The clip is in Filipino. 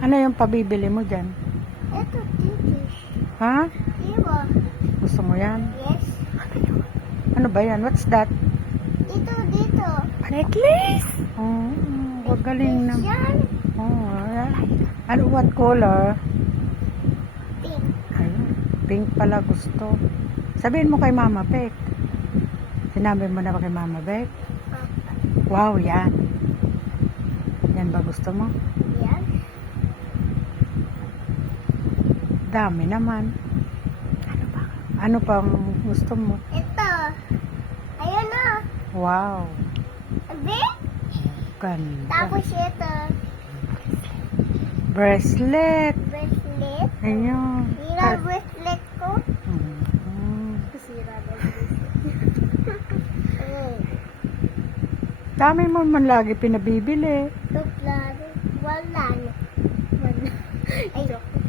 Ano yung pabibili mo dyan? Ito, titis. Ha? Diba? Gusto mo yan? Yes. Ano ba yan? What's that? Dito. Necklace? Oh, wag galing na. Yan. Oh, ano, what color? Pink. Ayun, pink pala gusto. Sabihin mo kay Mama Beck. Sinabi mo na ba kay Mama Beck? Papa. Wow, yan. Yan ba gusto mo? Yan. Dami naman. Ano pang gusto mo? Ito. Ayun na. Wow. Abi? Ganda. Tapos ito. Bracelet. Bracelet. Ayun. Sira bracelet ko. Mhm. Sira na bracelet. Dami mo man lagi pinabibili. Tuplado. Wala na. Ay, joke.